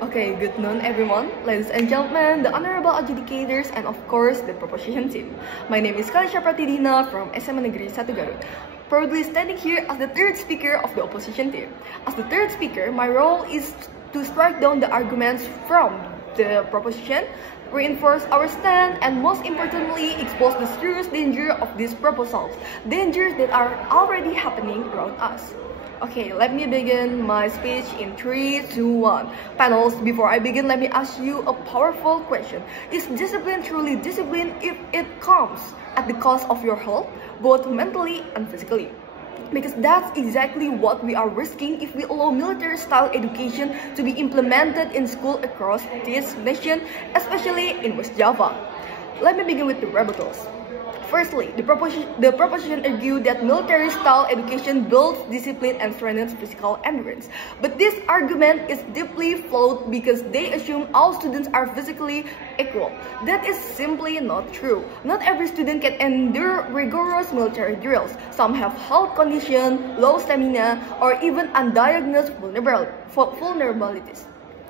Okay, good noon everyone, ladies and gentlemen, the honorable adjudicators, and of course the proposition team. My name is Kalisha Pratidina from SMA Negeri 1 Garut, proudly standing here as the third speaker of the opposition team. As the third speaker, my role is to strike down the arguments from the proposition, reinforce our stand, and most importantly, expose the serious danger of these proposals, dangers that are already happening around us. Okay, let me begin my speech in 3, 2, 1. Panels, before I begin, let me ask you a powerful question. Is discipline truly discipline if it comes at the cost of your health, both mentally and physically? Because that's exactly what we are risking if we allow military-style education to be implemented in school across this nation, especially in West Java. Let me begin with the rebuttals. Firstly, the proposition argued that military-style education builds discipline and strengthens physical endurance. But this argument is deeply flawed because they assume all students are physically equal. That is simply not true. Not every student can endure rigorous military drills. Some have health conditions, low stamina, or even undiagnosed vulnerabilities.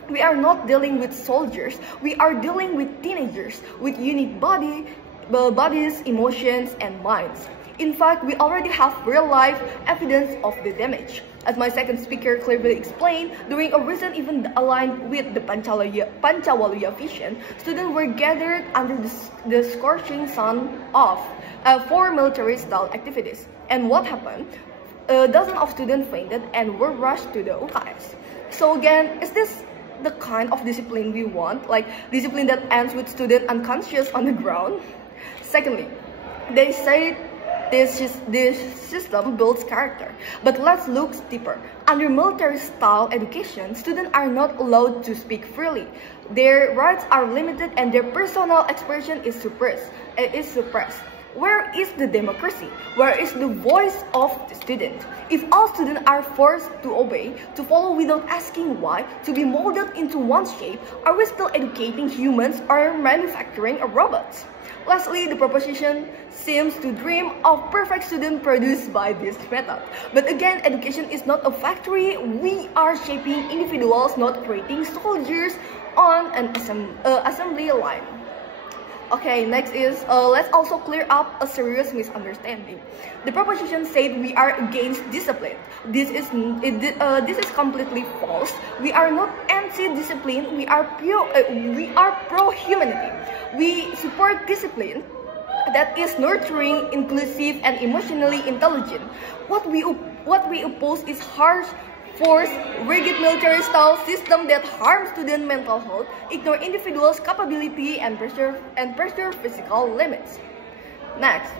We are not dealing with soldiers. We are dealing with teenagers with unique bodies, emotions, and minds. In fact, we already have real-life evidence of the damage. As my second speaker clearly explained, during a recent event aligned with the Pancawaluya vision, students were gathered under the scorching sun for military-style activities. And what happened? Dozens of students fainted and were rushed to the UKS. So again, is this the kind of discipline we want? Like discipline that ends with students unconscious on the ground? Secondly, they say this system builds character. But let's look deeper. Under military-style education, students are not allowed to speak freely. Their rights are limited and their personal expression is suppressed. Where is the democracy? Where is the voice of the student? If all students are forced to obey, to follow without asking why, to be molded into one shape, are we still educating humans or manufacturing a robot? Lastly, the proposition seems to dream of perfect students produced by this method. But again, education is not a factory. We are shaping individuals, not creating soldiers on an assembly line. Okay, next is, let's also clear up a serious misunderstanding. The proposition said we are against discipline. This is completely false. We are not anti-discipline. We are pro-humanity. We support discipline that is nurturing, inclusive, and emotionally intelligent. What we oppose is harsh, forced, rigid military-style system that harms student mental health, ignore individuals' capability, and pressure physical limits. Next,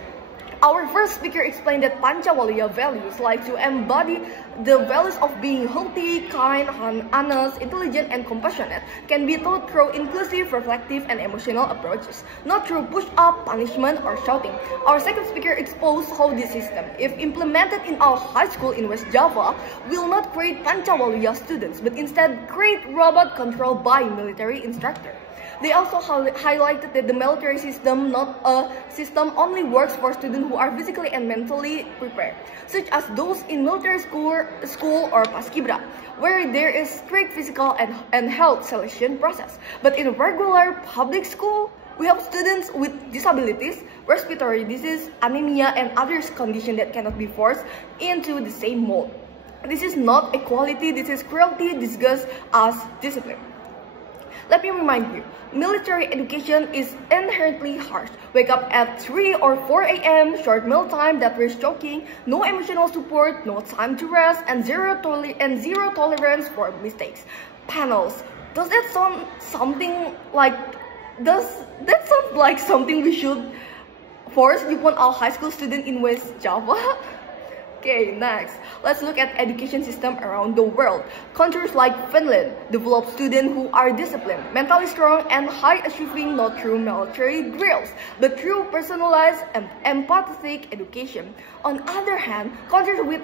our first speaker explained that Pancawaluya values like to embody the values of being healthy, kind, honest, intelligent, and compassionate can be taught through inclusive, reflective, and emotional approaches, not through push-up, punishment, or shouting. Our second speaker exposed how this system, if implemented in all high school in West Java, will not create Pancawaluya students, but instead create robot controlled by military instructor. They also highlighted that the military system only works for students who are physically and mentally prepared, such as those in military school or Paskibra, where there is strict physical and health selection process. But in regular public school, we have students with disabilities, respiratory disease, anemia, and other conditions that cannot be forced into the same mold. This is not equality, this is cruelty disguised as discipline. Let me remind you, military education is inherently harsh. Wake up at 3 or 4 a.m., short meal time that risks choking, no emotional support, no time to rest, and zero tolerance for mistakes. Panels, does that sound like something we should force upon all high school students in West Java? Okay, next, let's look at education system around the world. Countries like Finland develop students who are disciplined, mentally strong, and high-achieving not through military drills, but through personalized and empathetic education. On the other hand, countries with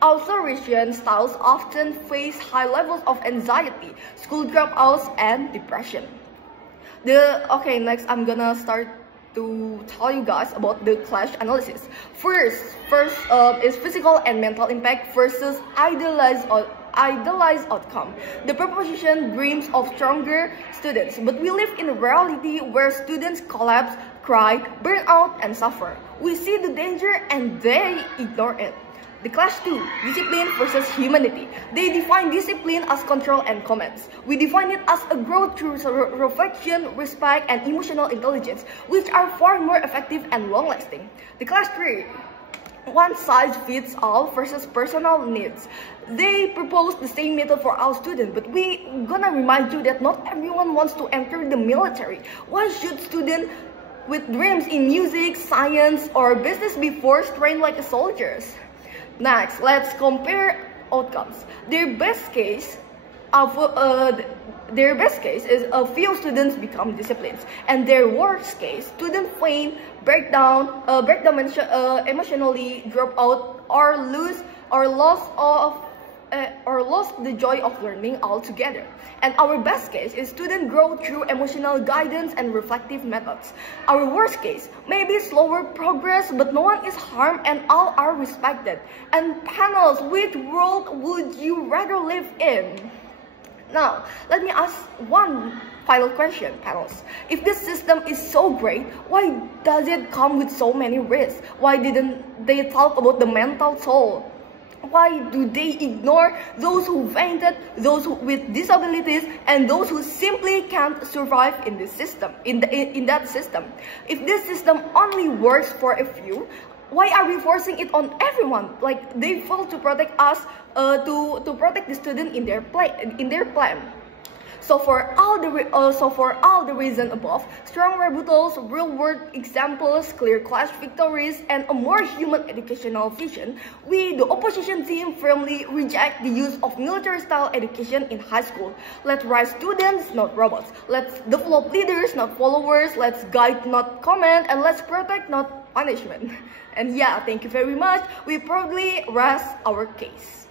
authoritarian styles often face high levels of anxiety, school dropouts, and depression. Next, I'm gonna start to tell you guys about the clash analysis. First is physical and mental impact versus idealized idealized outcome. The proposition dreams of stronger students, but we live in a reality where students collapse, cry, burn out, and suffer. We see the danger and they ignore it. The Clash 2, Discipline versus Humanity. They define discipline as control and comments. We define it as a growth through reflection, respect, and emotional intelligence, which are far more effective and long-lasting. The Clash 3, one size fits all versus personal needs. They propose the same method for all students, but we gonna remind you that not everyone wants to enter the military. Why should students with dreams in music, science, or business be forced to train like soldiers? Next, let's compare outcomes. Their best case is a few students become disciplined, and their worst case, students faint, break down emotionally, drop out, or lost the joy of learning altogether. And our best case is students grow through emotional guidance and reflective methods. Our worst case may be slower progress, but no one is harmed and all are respected. And panels, which world would you rather live in? Now, let me ask one final question, panels. If this system is so great, why does it come with so many risks? Why didn't they talk about the mental toll? Why do they ignore those who fainted, those with disabilities, and those who simply can't survive in this system, in that system? If this system only works for a few, why are we forcing it on everyone? Like they fail to protect us, to protect the student in their plan. So for all the reasons above, strong rebuttals, real-world examples, clear clash victories, and a more human educational vision, we, the opposition team, firmly reject the use of military-style education in high school. Let's raise students, not robots. Let's develop leaders, not followers. Let's guide, not comment. And let's protect, not punishment. And yeah, thank you very much. We proudly rest our case.